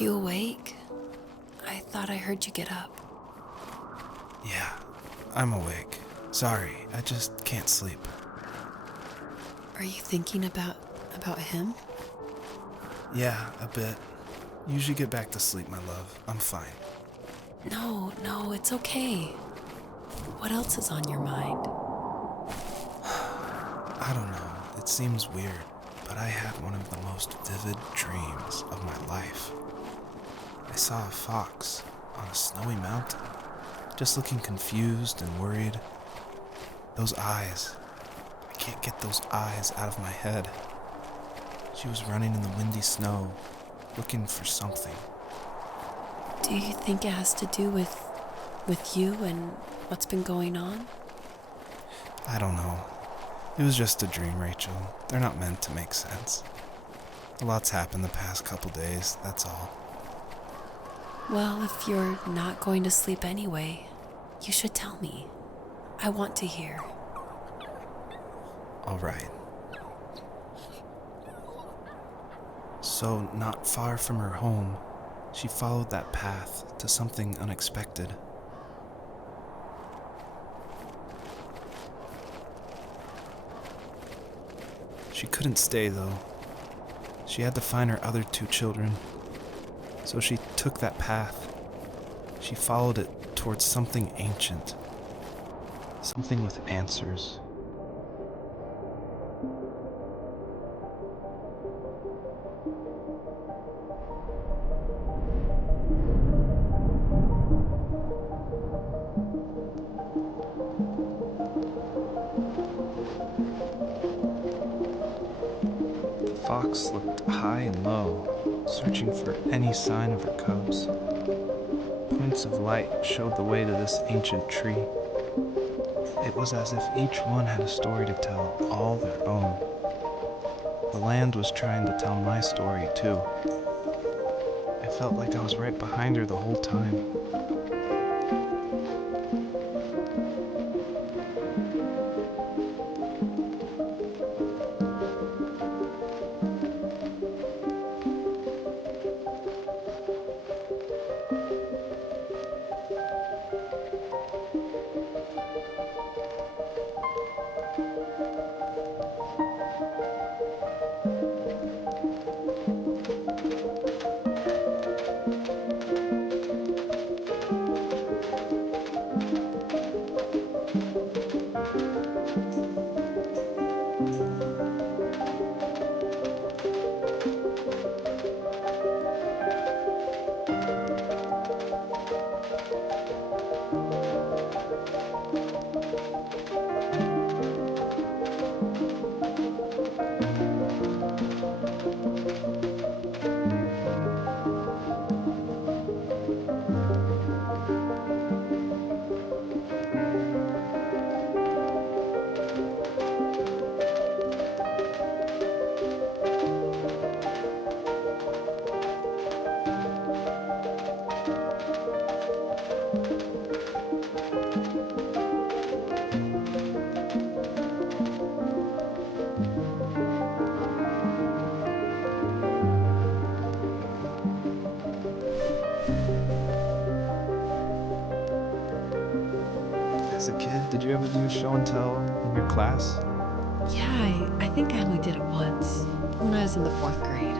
you awake? I thought I heard you get up. Yeah, I'm awake. Sorry, I just can't sleep. Are you thinking about him? Yeah, a bit. Usually get back to sleep, my love. I'm fine. No, it's okay. What else is on your mind? I don't know. It seems weird, but I had one of the most vivid dreams of my life. I saw a fox on a snowy mountain, just looking confused and worried. Those eyes. I can't get those eyes out of my head. She was running in the windy snow, looking for something. Do you think it has to do with you and what's been going on? I don't know. It was just a dream, Rachel. They're not meant to make sense. A lot's happened the past couple days, that's all. Well, if you're not going to sleep anyway, you should tell me. I want to hear. All right. So, not far from her home, she followed that path to something unexpected. She couldn't stay, though. She had to find her other 2 children. So she took that path. She followed it towards something ancient. Something with answers. The fox looked high and low, searching for any sign of her cubs. Points of light showed the way to this ancient tree. It was as if each one had a story to tell, all their own. The land was trying to tell my story, too. I felt like I was right behind her the whole time. As a kid, did you ever do show and tell in your class? Yeah, I think I only did it once, when I was in the 4th grade.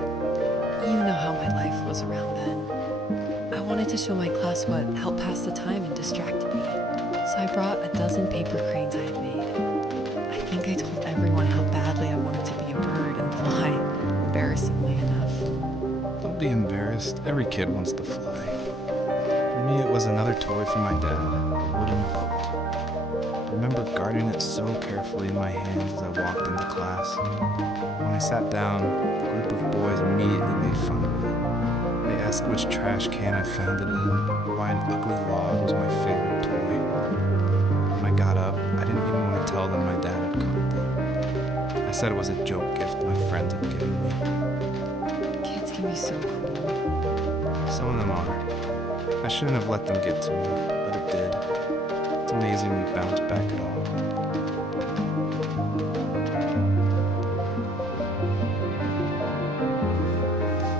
You know how my life was around then. I wanted to show my class what helped pass the time and distracted me. So I brought a dozen paper cranes I had made. I think I told everyone how badly I wanted to be a bird and fly, embarrassingly enough. Don't be embarrassed. Every kid wants to fly. For me, it was another toy from my dad, a wooden boat. I remember guarding it so carefully in my hands as I walked into class. When I sat down, a group of boys immediately made fun of me. They asked which trash can I found it in, and why an ugly log was my favorite toy. When I got up, I didn't even want to tell them my dad had caught them. I said it was a joke gift my friends had given me. Kids can be so cruel. Some of them are. I shouldn't have let them get to me, but it did. It's amazing we bounced back at all.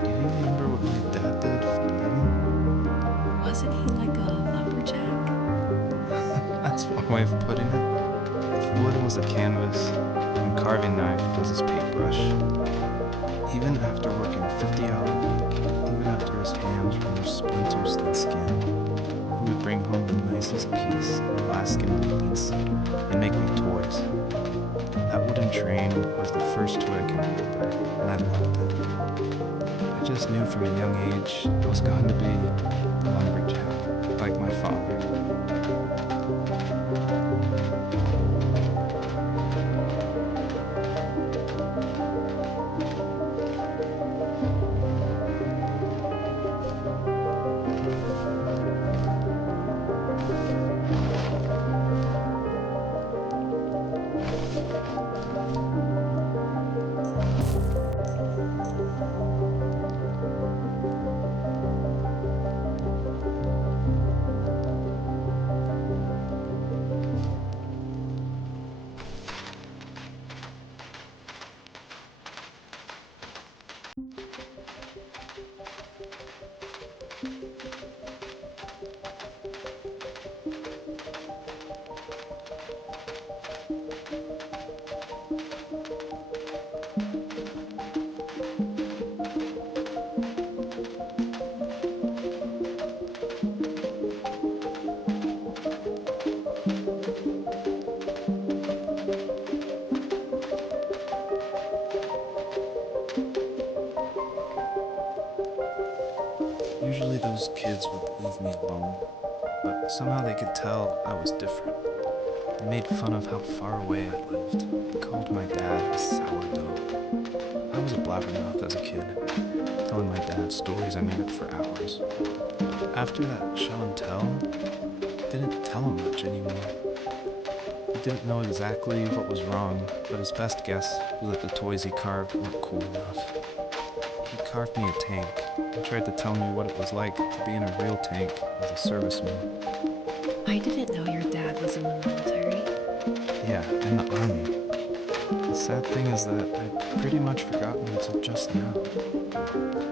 Do you remember what my dad did way of putting it, if wood was a canvas and carving knife was his paintbrush. Even after working a 50-hour week, even after his hands were more splinters than skin, he would bring home the nicest piece of Alaskan weeping cedar and make me toys. That wooden train was the first toy I can remember, and I loved it. I just knew from a young age I was going to be a lumberjack, like my father. Usually those kids would leave me alone, but somehow they could tell I was different. They made fun of how far away I lived and called my dad a sourdough. I was a blabbermouth as a kid, telling my dad stories I made up for hours. But after that show and tell, I didn't tell him much anymore. He didn't know exactly what was wrong, but his best guess was that the toys he carved weren't cool enough. He carved me a tank and tried to tell me what it was like to be in a real tank as a serviceman. I didn't know your dad was in the military. Yeah, in the army. The sad thing is that I'd pretty much forgotten until just now.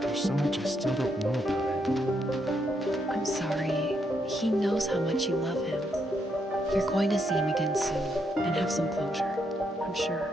There's so much I still don't know about him. I'm sorry. He knows how much you love him. You're going to see him again soon and have some closure, I'm sure.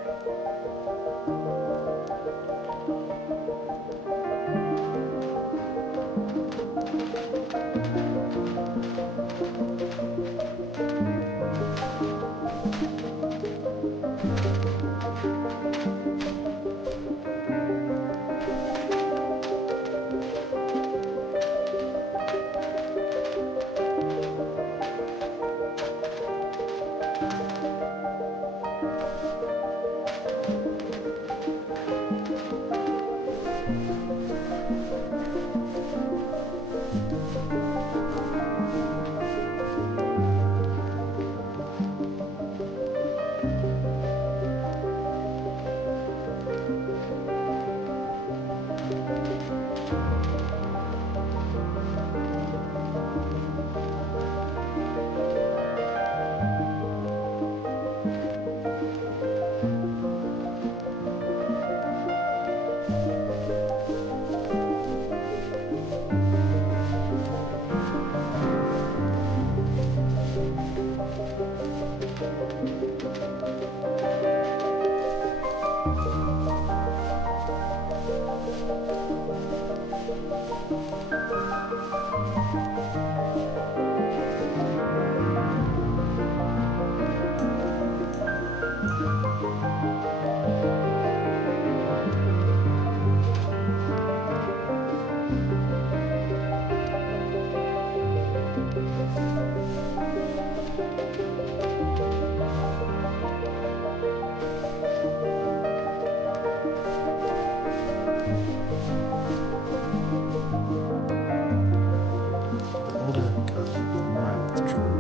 The older I got, the more I withdrew.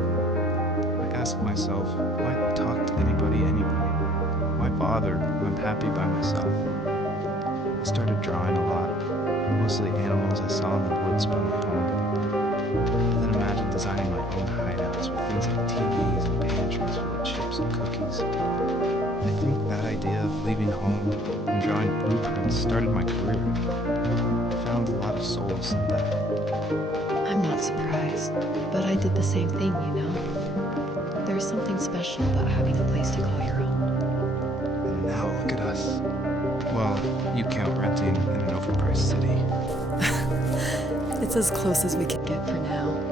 I asked myself, why talk to anybody anyway? Why bother when I'm happy by myself? I started drawing a lot, mostly animals I saw in the woods by my home. I then imagined designing my own hideouts with things like TVs and pantries full of chips and cookies. I think that idea of leaving home and drawing blueprints started my career. I found a lot of solace in that. I'm not surprised, but I did the same thing, you know? There's something special about having a place to call your own. And now look at us. Well, you count renting in an overpriced city. It's as close as we can get for now.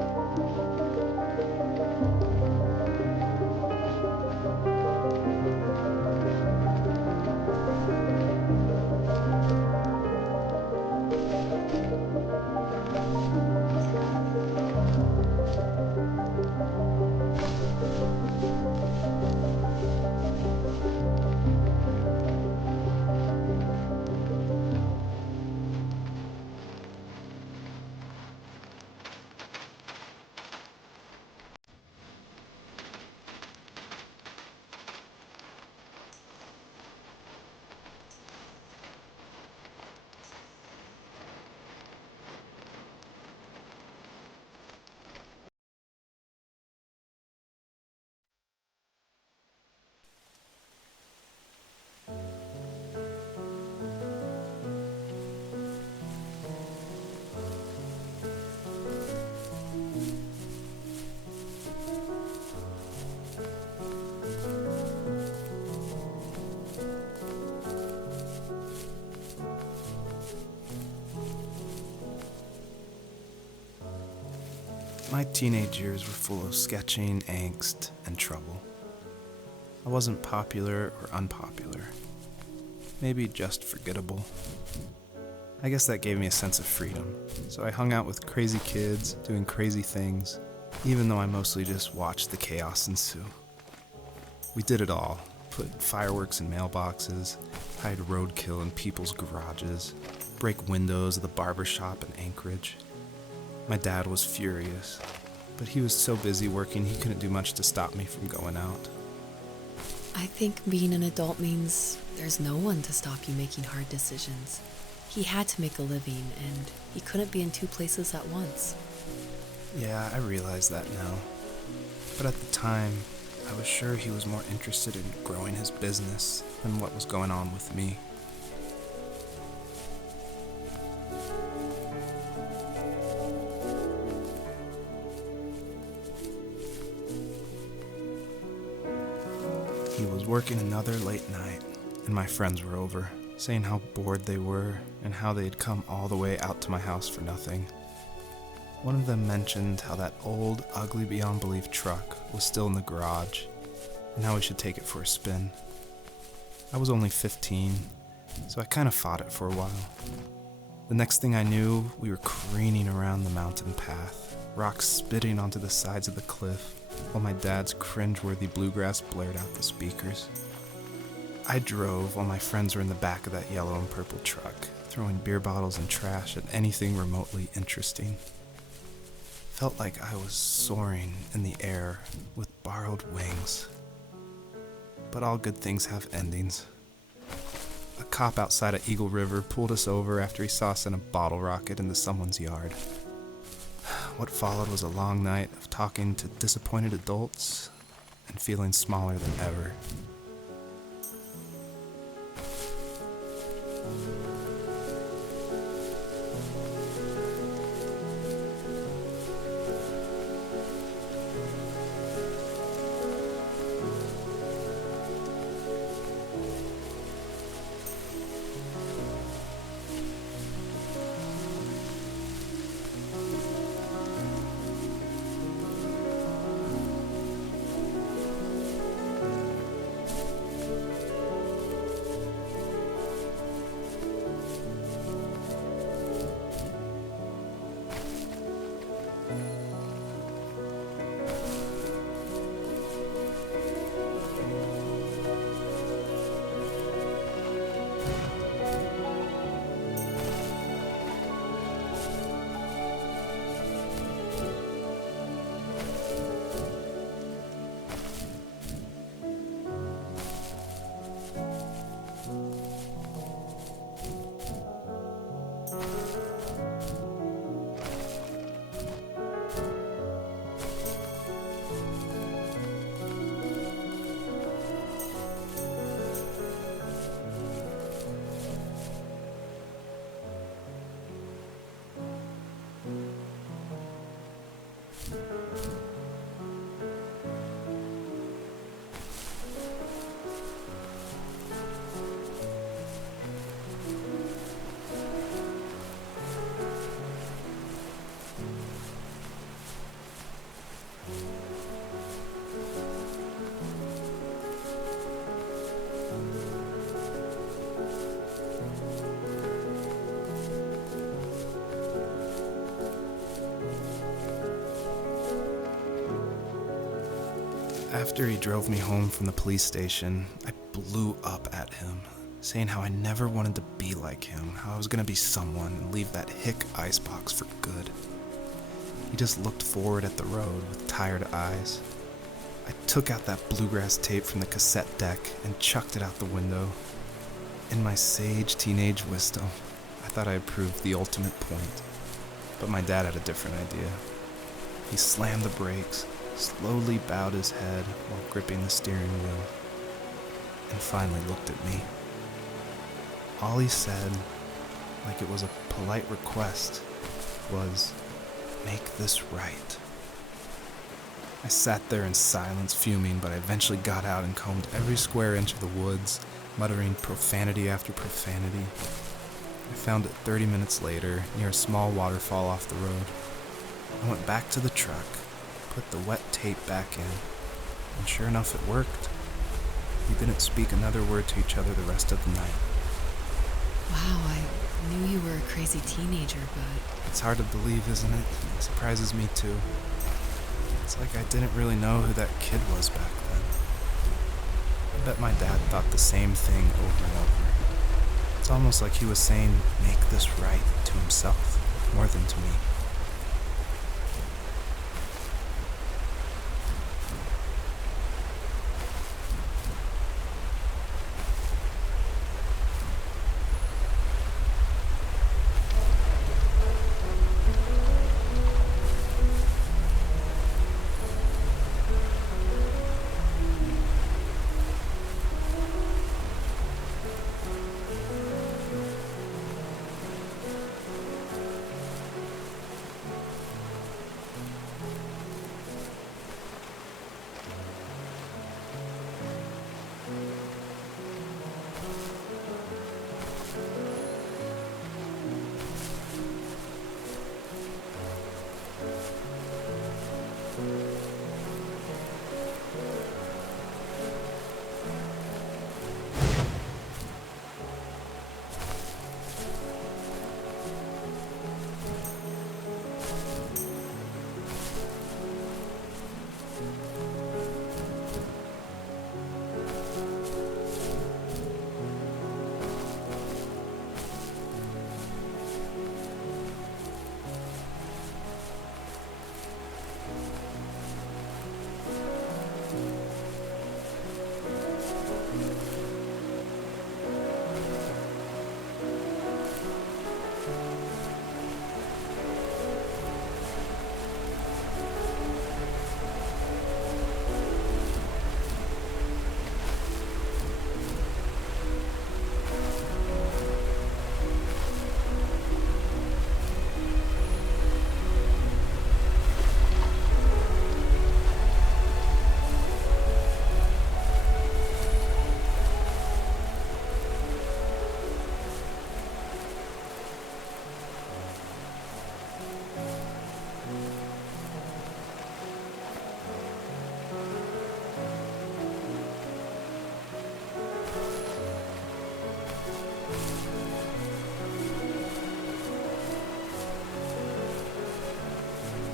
My teenage years were full of sketching, angst, and trouble. I wasn't popular or unpopular. Maybe just forgettable. I guess that gave me a sense of freedom, so I hung out with crazy kids, doing crazy things, even though I mostly just watched the chaos ensue. We did it all. Put fireworks in mailboxes, hide roadkill in people's garages, break windows of the barber shop in Anchorage. My dad was furious, but he was so busy working he couldn't do much to stop me from going out. I think being an adult means there's no one to stop you making hard decisions. He had to make a living, and he couldn't be in two places at once. Yeah, I realize that now. But at the time, I was sure he was more interested in growing his business than what was going on with me. He was working another late night, and my friends were over, saying how bored they were and how they had come all the way out to my house for nothing. One of them mentioned how that old, ugly beyond belief truck was still in the garage, and how we should take it for a spin. I was only 15, so I kind of fought it for a while. The next thing I knew, we were careening around the mountain path, rocks spitting onto the sides of the cliff, while my dad's cringeworthy bluegrass blared out the speakers. I drove while my friends were in the back of that yellow and purple truck, throwing beer bottles and trash at anything remotely interesting. Felt like I was soaring in the air with borrowed wings. But all good things have endings. A cop outside of Eagle River pulled us over after he saw us in a bottle rocket into someone's yard. What followed was a long night of talking to disappointed adults and feeling smaller than ever. After he drove me home from the police station, I blew up at him, saying how I never wanted to be like him, how I was gonna be someone and leave that hick icebox for good. He just looked forward at the road with tired eyes. I took out that bluegrass tape from the cassette deck and chucked it out the window. In my sage teenage wisdom, I thought I had proved the ultimate point. But my dad had a different idea. He slammed the brakes, slowly bowed his head while gripping the steering wheel, and finally looked at me. All he said, like it was a polite request, was, "Make this right." I sat there in silence, fuming, but I eventually got out and combed every square inch of the woods, muttering profanity after profanity. I found it 30 minutes later, near a small waterfall off the road. I went back to the truck, put the wet tape back in, and sure enough it worked. We didn't speak another word to each other the rest of the night. Wow, I knew you were a crazy teenager, but... It's hard to believe, isn't it? It surprises me too. It's like I didn't really know who that kid was back then. I bet my dad thought the same thing over and over. It's almost like he was saying, "Make this right," to himself, more than to me.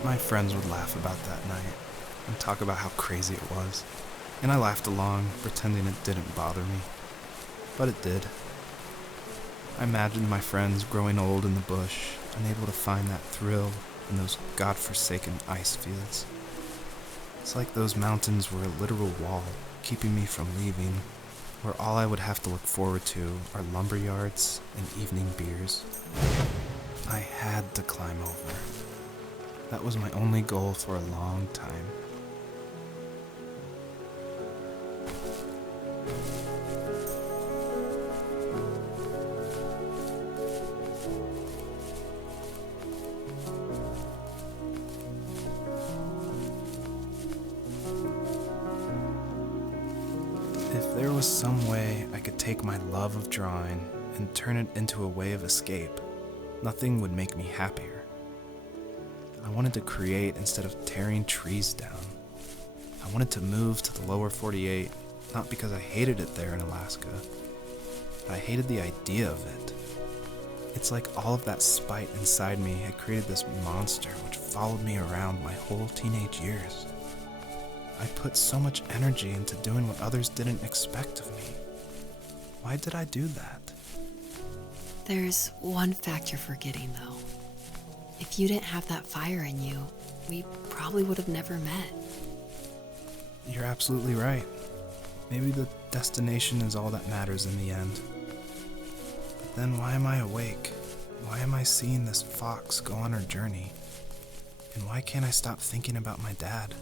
My friends would laugh about that night and talk about how crazy it was, and I laughed along, pretending it didn't bother me. But it did. I imagined my friends growing old in the bush, unable to find that thrill in those godforsaken ice fields. It's like those mountains were a literal wall, keeping me from leaving, where all I would have to look forward to are lumber yards and evening beers. I had to climb over. That was my only goal for a long time. If there was some way I could take my love of drawing and turn it into a way of escape, nothing would make me happier. I wanted to create instead of tearing trees down. I wanted to move to the lower 48, not because I hated it there in Alaska, but I hated the idea of it. It's like all of that spite inside me had created this monster which followed me around my whole teenage years. I put so much energy into doing what others didn't expect of me. Why did I do that? There's one fact you're forgetting, though. If you didn't have that fire in you, we probably would have never met. You're absolutely right. Maybe the destination is all that matters in the end. But then why am I awake? Why am I seeing this fox go on her journey? And why can't I stop thinking about my dad?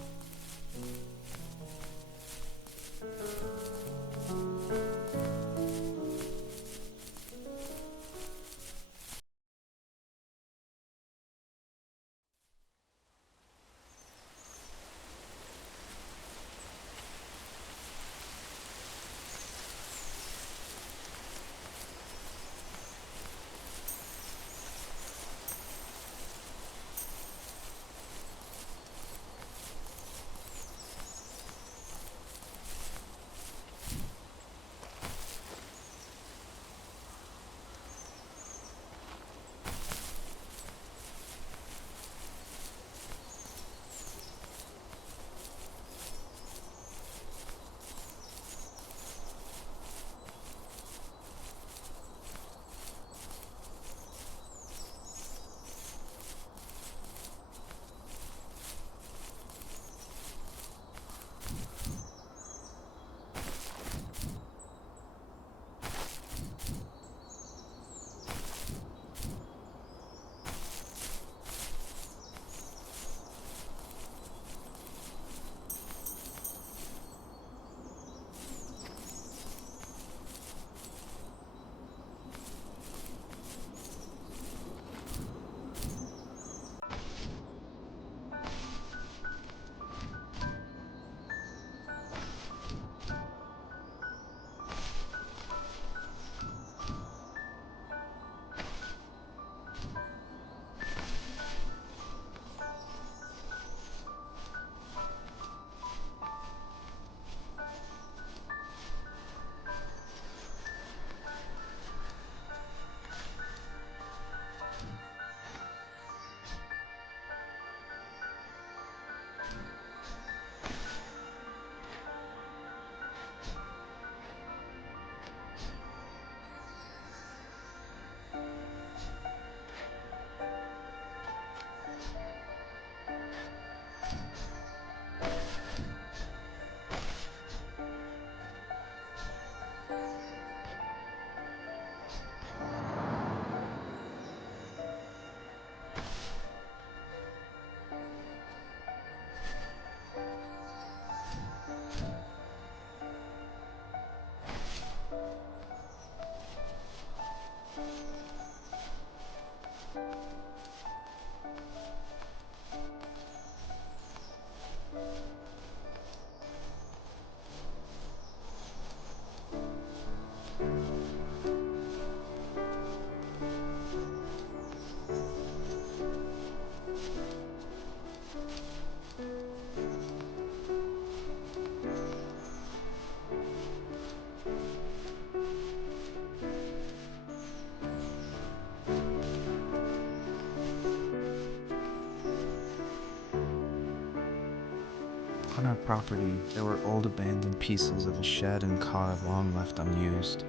On our property, there were old abandoned pieces of a shed and car long left unused.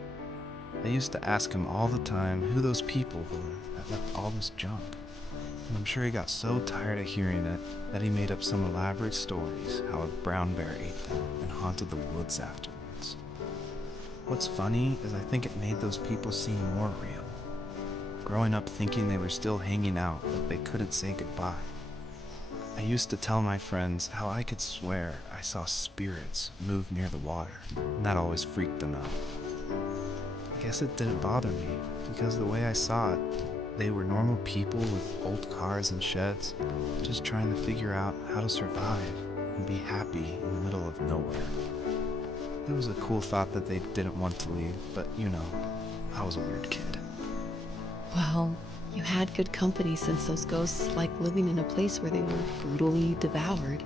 I used to ask him all the time who those people were that left all this junk. And I'm sure he got so tired of hearing it that he made up some elaborate stories how a brown bear ate them and haunted the woods afterwards. What's funny is I think it made those people seem more real. Growing up thinking they were still hanging out, but they couldn't say goodbye. I used to tell my friends how I could swear I saw spirits move near the water, and that always freaked them out. I guess it didn't bother me, because the way I saw it, they were normal people with old cars and sheds, just trying to figure out how to survive and be happy in the middle of nowhere. It was a cool thought that they didn't want to leave, but I was a weird kid. Well, you had good company since those ghosts like living in a place where they were brutally devoured.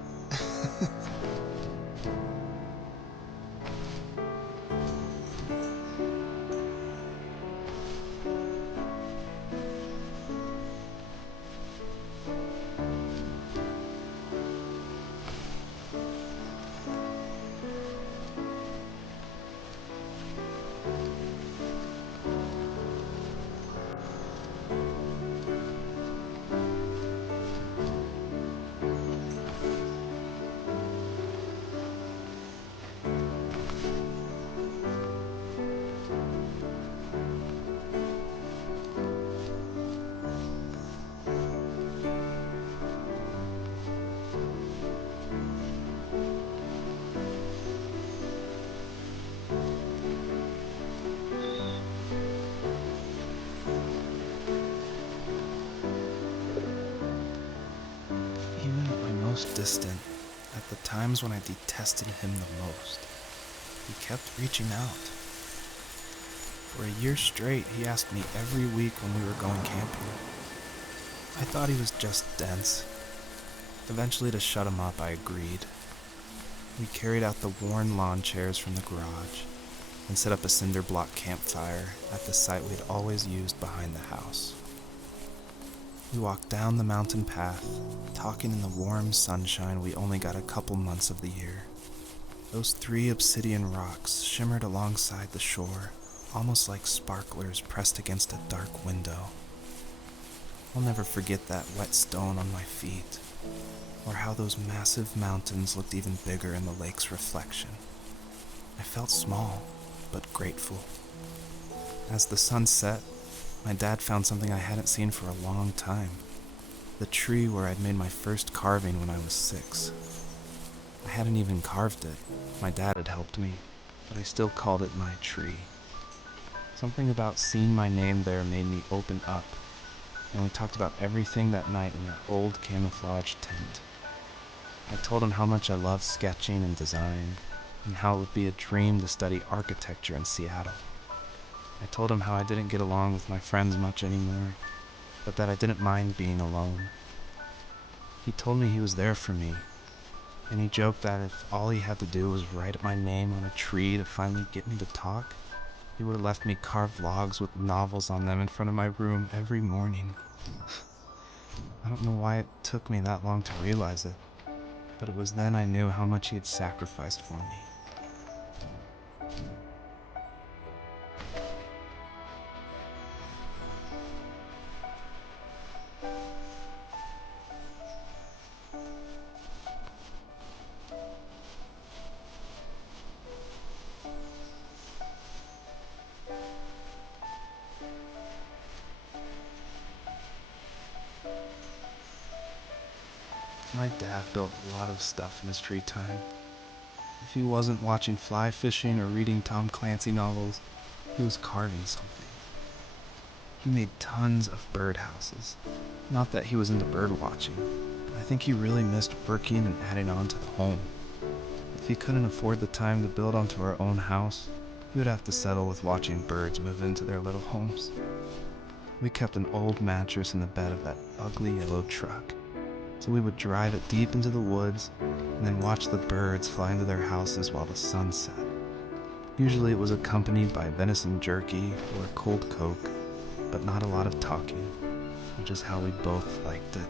Even at my most distant, at the times when I detested him the most, he kept reaching out. For a year straight, he asked me every week when we were going camping. I thought he was just dense. Eventually, to shut him up, I agreed. We carried out the worn lawn chairs from the garage and set up a cinder block campfire at the site we had always used behind the house. We walked down the mountain path, talking in the warm sunshine we only got a couple months of the year. Those 3 obsidian rocks shimmered alongside the shore, almost like sparklers pressed against a dark window. I'll never forget that wet stone on my feet, or how those massive mountains looked even bigger in the lake's reflection. I felt small, but grateful. As the sun set, my dad found something I hadn't seen for a long time. The tree where I'd made my first carving when I was 6. I hadn't even carved it. My dad had helped me, but I still called it my tree. Something about seeing my name there made me open up, and we talked about everything that night in that old camouflage tent. I told him how much I loved sketching and design, and how it would be a dream to study architecture in Seattle. I told him how I didn't get along with my friends much anymore, but that I didn't mind being alone. He told me he was there for me, and he joked that if all he had to do was write my name on a tree to finally get me to talk, he would have left me carved logs with novels on them in front of my room every morning. I don't know why it took me that long to realize it, but it was then I knew how much he had sacrificed for me. My dad built a lot of stuff in his free time. If he wasn't watching fly fishing or reading Tom Clancy novels, he was carving something. He made tons of birdhouses. Not that he was into bird watching. I think he really missed working and adding on to the home. If he couldn't afford the time to build onto our own house, he would have to settle with watching birds move into their little homes. We kept an old mattress in the bed of that ugly yellow truck, so we would drive it deep into the woods and then watch the birds fly into their houses while the sun set. Usually it was accompanied by venison jerky or a cold Coke, but not a lot of talking, which is how we both liked it.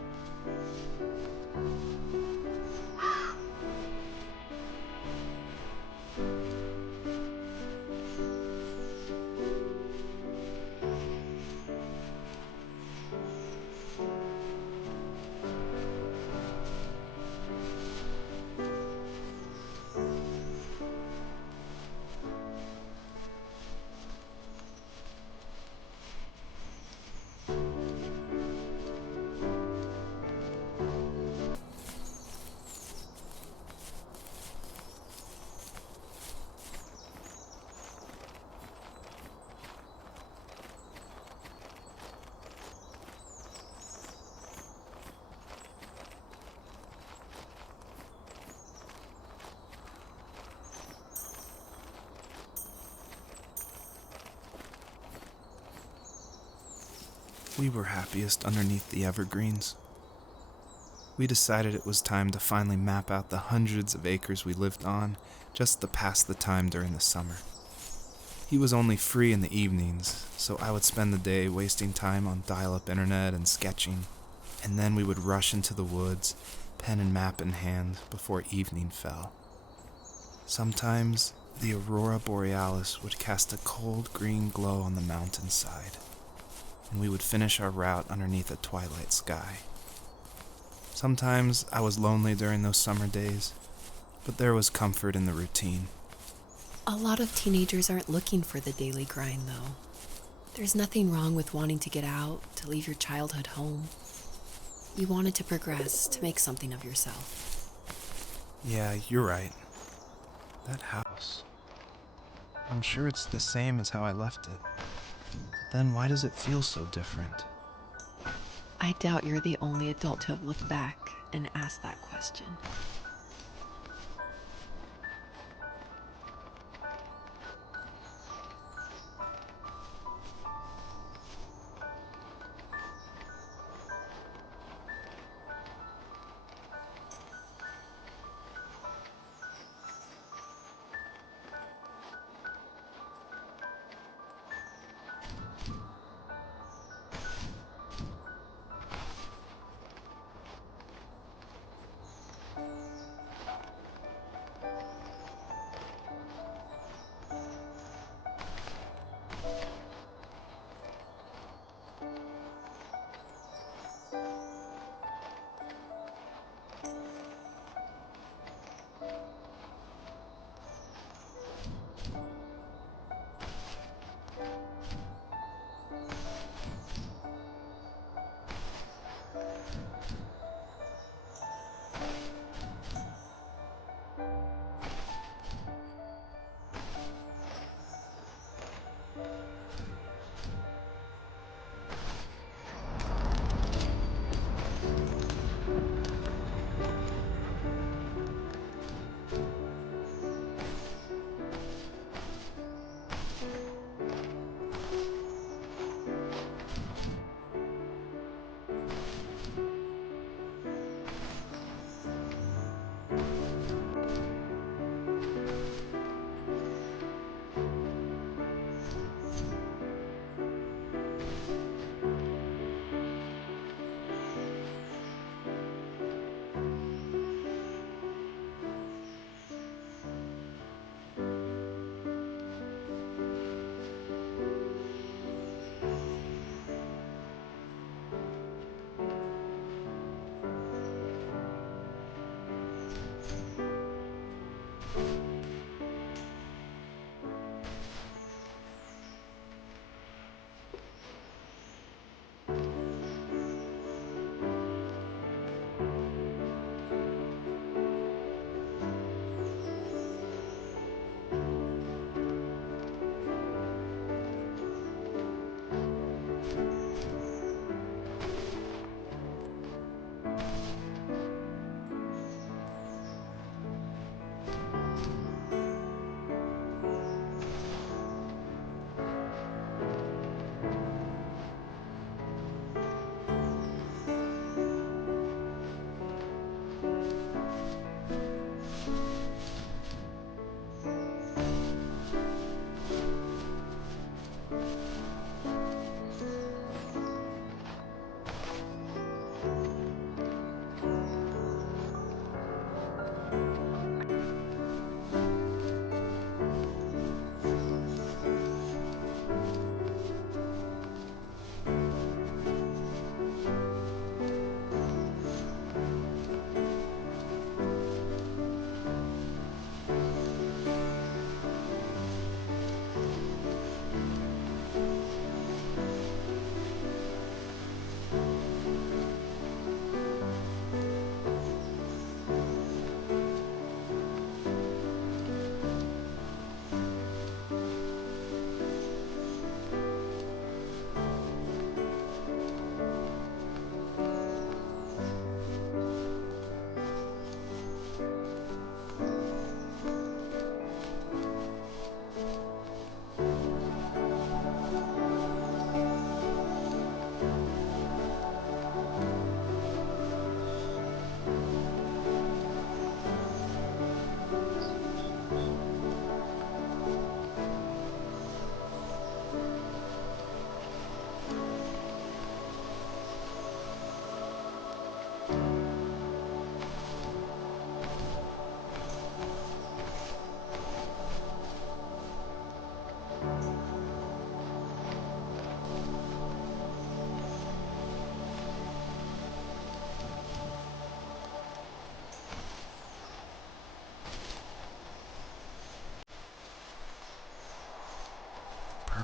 We were happiest underneath the evergreens. We decided it was time to finally map out the hundreds of acres we lived on just to pass the time during the summer. He was only free in the evenings, so I would spend the day wasting time on dial-up internet and sketching, and then we would rush into the woods, pen and map in hand, before evening fell. Sometimes, the aurora borealis would cast a cold green glow on the mountainside. and we would finish our route underneath a twilight sky. Sometimes I was lonely during those summer days, but there was comfort in the routine. A lot of teenagers aren't looking for the daily grind, though. There's nothing wrong with wanting to get out, to leave your childhood home. You wanted to progress, to make something of yourself. Yeah, you're right. That house. I'm sure it's the same as how I left it. Then why does it feel so different? I doubt you're the only adult to have looked back and asked that question.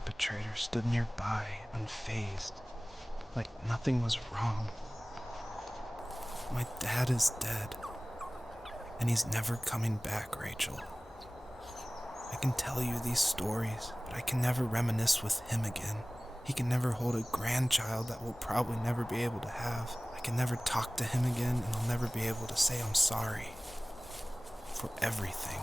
perpetrator stood nearby, unfazed, like nothing was wrong. My dad is dead, and he's never coming back, Rachel. I can tell you these stories, but I can never reminisce with him again. He can never hold a grandchild that we'll probably never be able to have. I can never talk to him again, and I'll never be able to say I'm sorry for everything.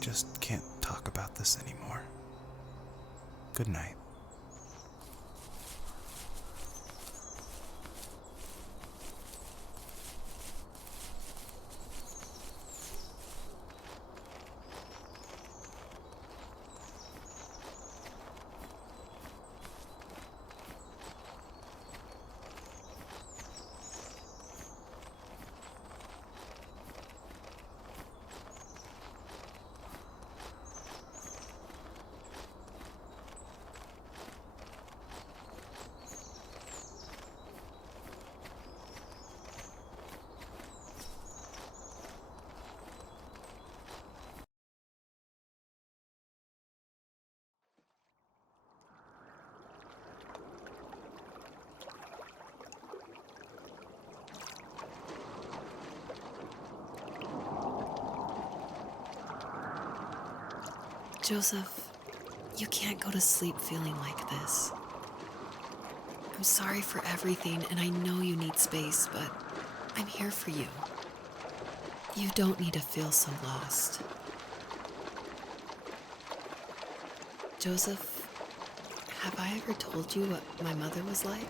Just can't talk about this anymore. Good night. Joseph, you can't go to sleep feeling like this. I'm sorry for everything, and I know you need space, but I'm here for you. You don't need to feel so lost. Joseph, Have I ever told you what my mother was like?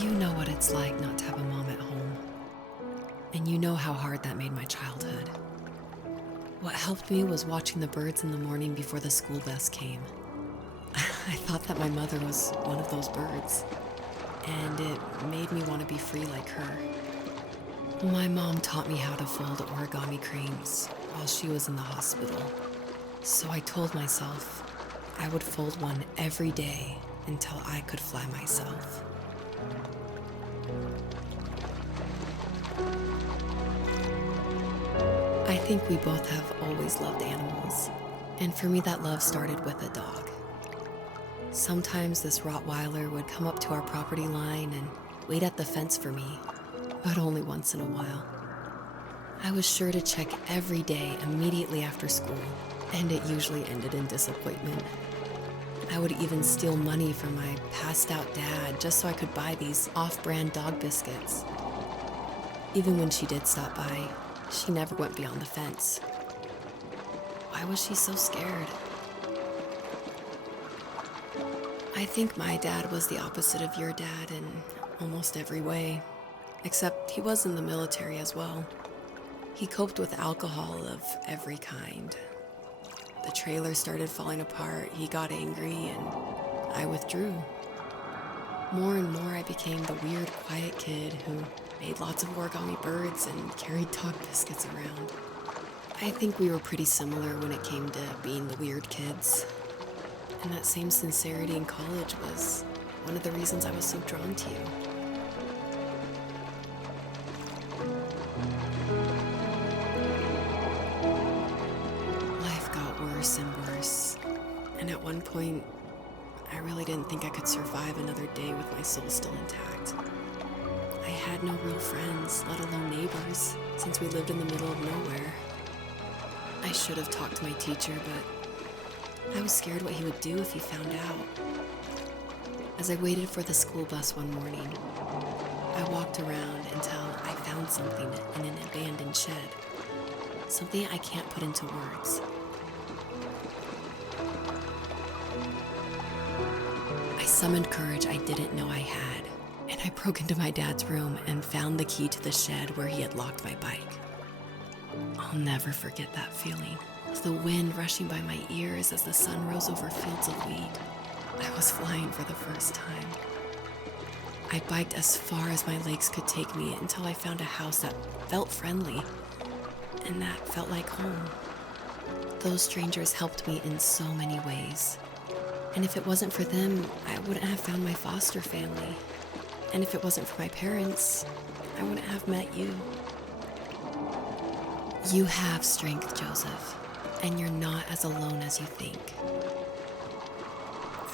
You know what it's like not to have a mom at home. And you know how hard that made my childhood. What helped me was watching the birds in the morning before the school bus came. I thought that my mother was one of those birds, and it made me want to be free like her. My mom taught me how to fold origami cranes while she was in the hospital. So I told myself I would fold one every day until I could fly myself. I think we both have always loved animals, and for me that love started with a dog. Sometimes this Rottweiler would come up to our property line and wait at the fence for me, but only once in a while. I was sure to check every day immediately after school, and it usually ended in disappointment. I would even steal money from my passed out dad just so I could buy these off-brand dog biscuits. Even when she did stop by, she never went beyond the fence. Why was she so scared? I think my dad was the opposite of your dad in almost every way, except he was in the military as well. He coped with alcohol of every kind. The trailer started falling apart, he got angry, and I withdrew. More and more I became the weird, quiet kid who made lots of origami birds and carried dog biscuits around. I think we were pretty similar when it came to being the weird kids. And that same sincerity in college was one of the reasons I was so drawn to you. Life got worse and worse. And at one point, I really didn't think I could survive another day with my soul still intact. I had no real friends, let alone neighbors, since we lived in the middle of nowhere. I should have talked to my teacher, but I was scared what he would do if he found out. As I waited for the school bus one morning, I walked around until I found something in an abandoned shed. Something I can't put into words. I summoned courage I didn't know I had, and I broke into my dad's room and found the key to the shed where he had locked my bike. I'll never forget that feeling, of the wind rushing by my ears as the sun rose over fields of wheat. I was flying for the first time. I biked as far as my legs could take me until I found a house that felt friendly, and that felt like home. Those strangers helped me in so many ways. And if it wasn't for them, I wouldn't have found my foster family. And if it wasn't for my parents, I wouldn't have met you. You have strength, Joseph, and you're not as alone as you think.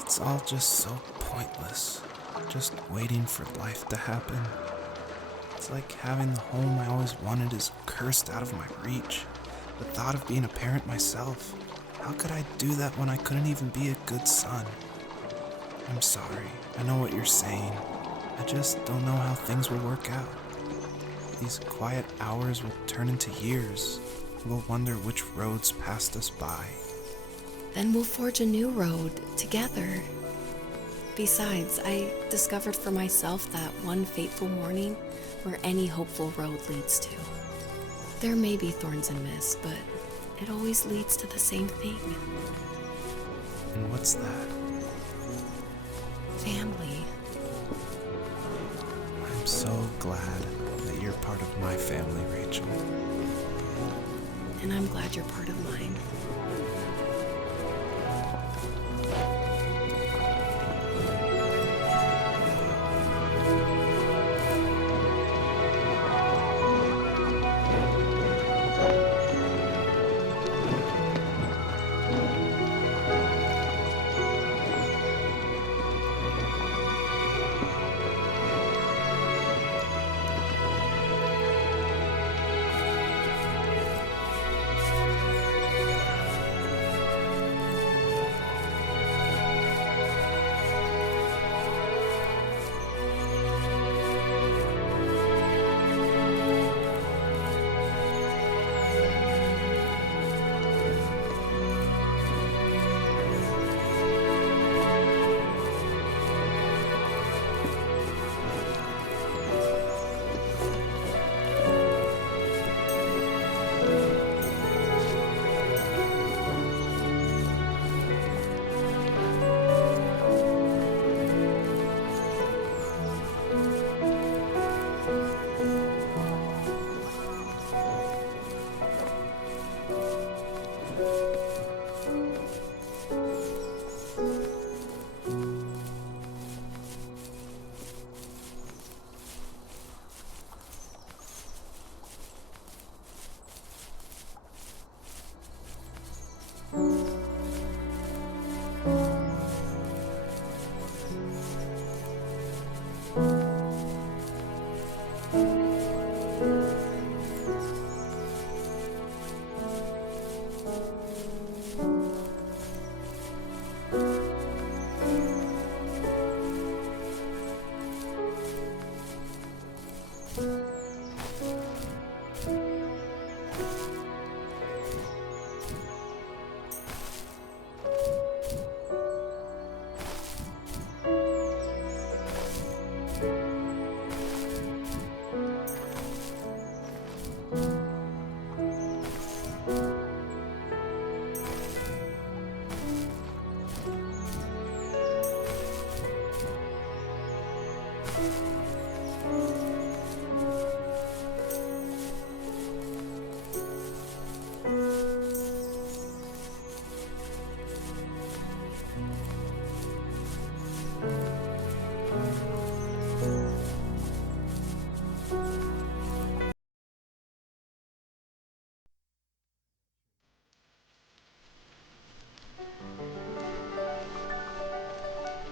It's all just so pointless. Just waiting for life to happen. It's like having the home I always wanted is cursed out of my reach. The thought of being a parent myself. How could I do that when I couldn't even be a good son? I'm sorry. I know what you're saying. I just don't know how things will work out. These quiet hours will turn into years. We'll wonder which roads passed us by. Then we'll forge a new road together. Besides, I discovered for myself that one fateful morning where any hopeful road leads to. There may be thorns and mist, but it always leads to the same thing. And what's that? Family. I'm so glad that you're part of my family, Rachel. And I'm glad you're part of mine.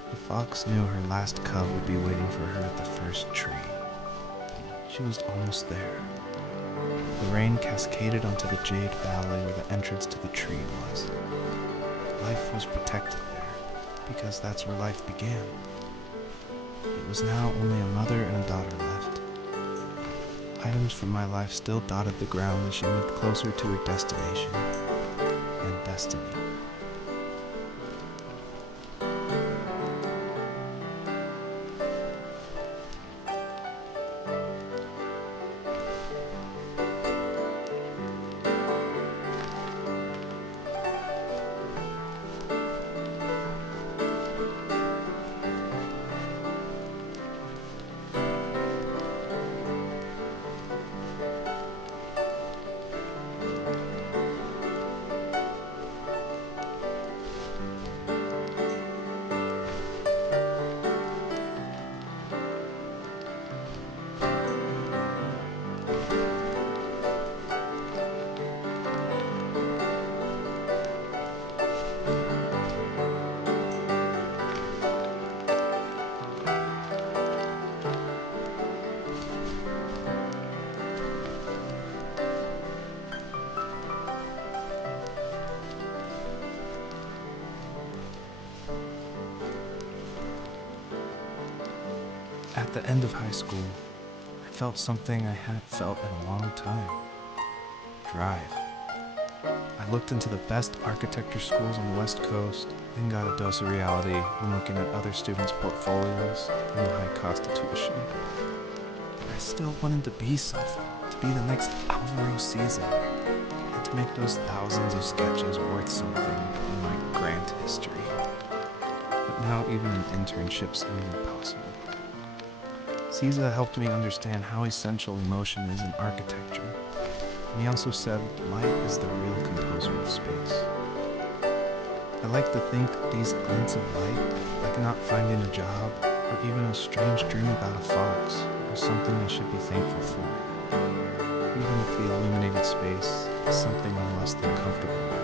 The fox knew her last cub would be waiting for her at the first tree. She was almost there. The rain cascaded onto the jade valley where the entrance to the tree was. Life was protected there, because that's where life began. It was now only a mother and a daughter left. Items from my life still dotted the ground as she moved closer to her destination and destiny. At the end of high school, I felt something I hadn't felt in a long time. Drive. I looked into the best architecture schools on the West Coast, then got a dose of reality when looking at other students' portfolios and the high cost of tuition. But I still wanted to be something, to be the next Alvaro Siza, and to make those thousands of sketches worth something in my grand history. But now even an internship seems impossible. Siza helped me understand how essential emotion is in architecture, and he also said light is the real composer of space. I like to think these glints of light, like not finding a job, or even a strange dream about a fox, are something I should be thankful for, even if the illuminated space is something I'm less than comfortable with.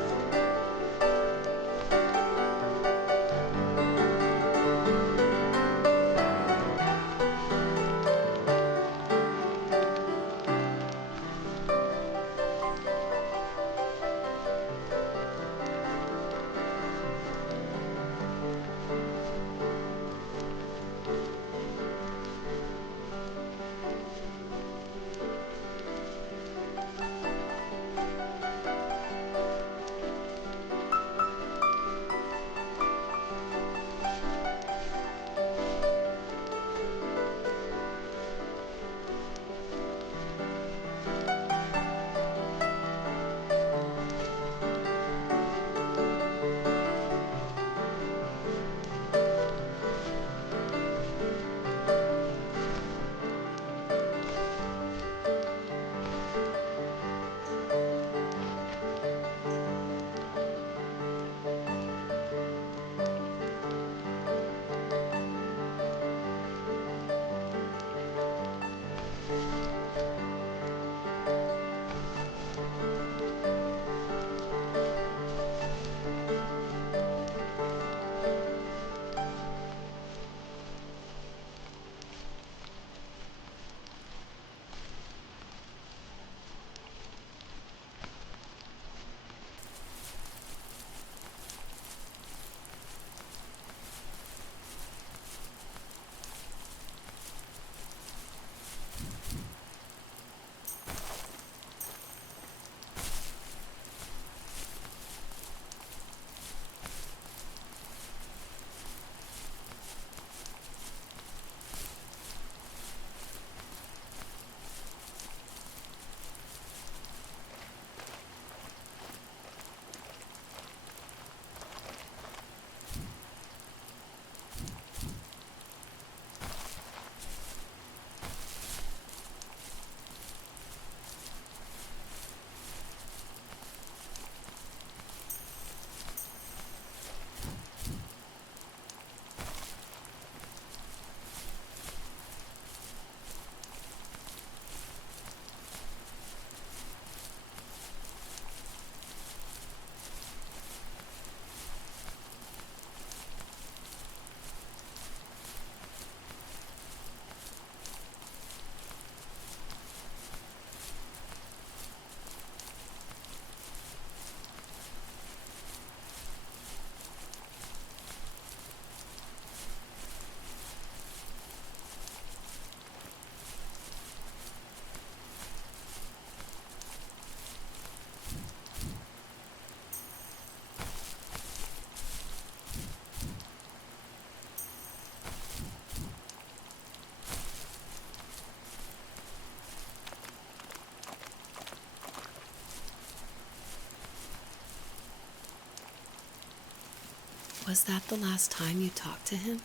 Was that the last time you talked to him?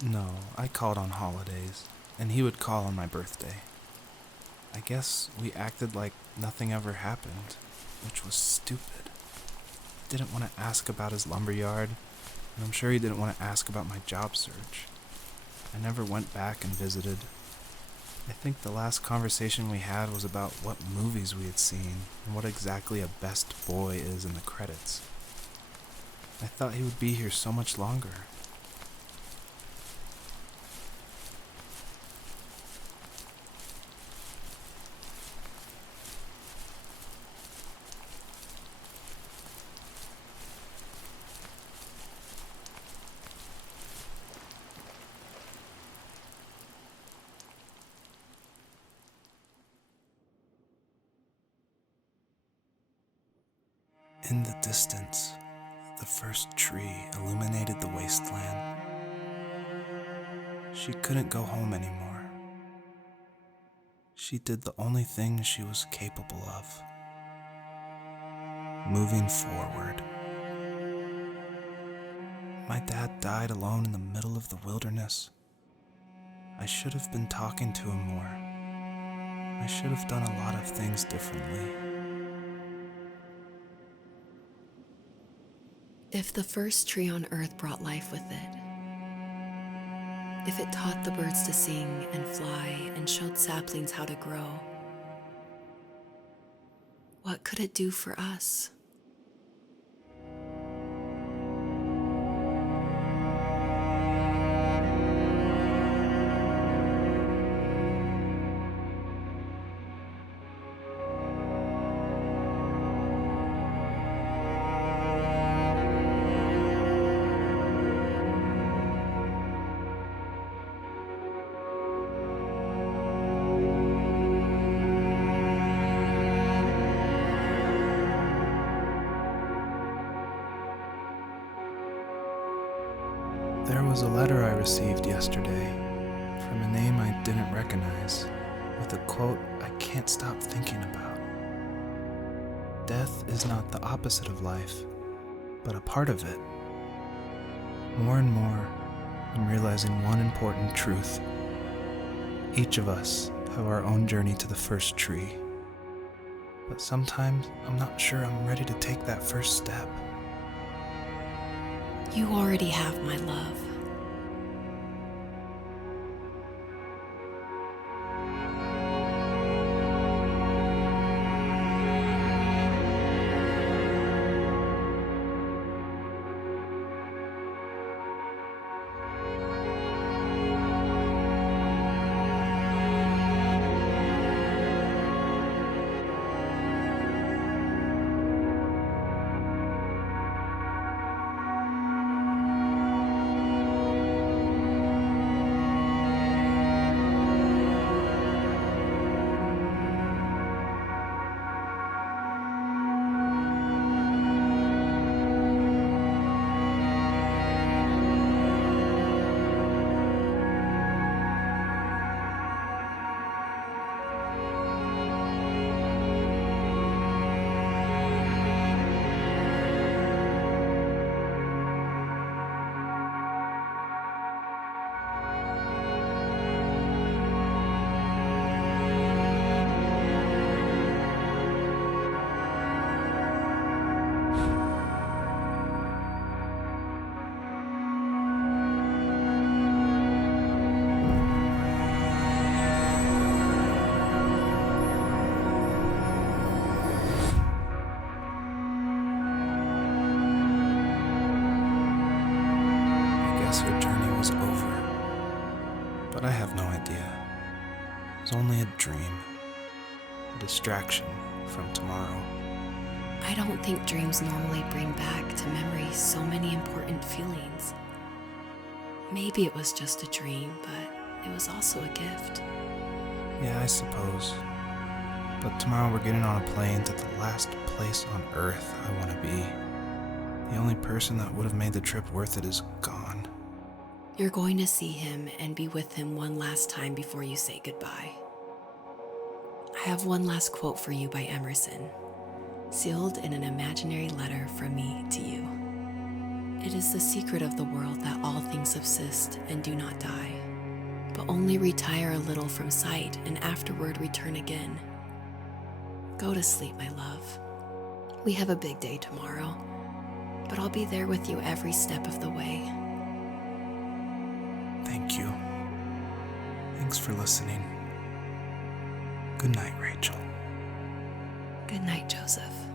No, I called on holidays, and he would call on my birthday. I guess we acted like nothing ever happened, which was stupid. Didn't want to ask about his lumberyard, and I'm sure he didn't want to ask about my job search. I never went back and visited. I think the last conversation we had was about what movies we had seen and what exactly a best boy is in the credits. I thought he would be here so much longer. In the distance, the first tree illuminated the wasteland. She couldn't go home anymore. She did the only thing she was capable of: moving forward. My dad died alone in the middle of the wilderness. I should have been talking to him more. I should have done a lot of things differently. If the first tree on Earth brought life with it, if it taught the birds to sing and fly and showed saplings how to grow, what could it do for us? There was a letter I received yesterday from a name I didn't recognize, with a quote I can't stop thinking about. Death is not the opposite of life, but a part of it. More and more, I'm realizing one important truth. Each of us have our own journey to the first tree, but sometimes I'm not sure I'm ready to take that first step. You already have my love. Her journey was over, but I have no idea. It was only a dream, a distraction from tomorrow. I don't think dreams normally bring back to memory so many important feelings. Maybe it was just a dream, but it was also a gift. Yeah, I suppose. But tomorrow we're getting on a plane to the last place on Earth I want to be. The only person that would have made the trip worth it is gone. You're going to see him and be with him one last time before you say goodbye. I have one last quote for you by Emerson, sealed in an imaginary letter from me to you. It is the secret of the world that all things subsist and do not die, but only retire a little from sight and afterward return again. Go to sleep, my love. We have a big day tomorrow, but I'll be there with you every step of the way. Thank you. Thanks for listening. Good night, Rachel. Good night, Joseph.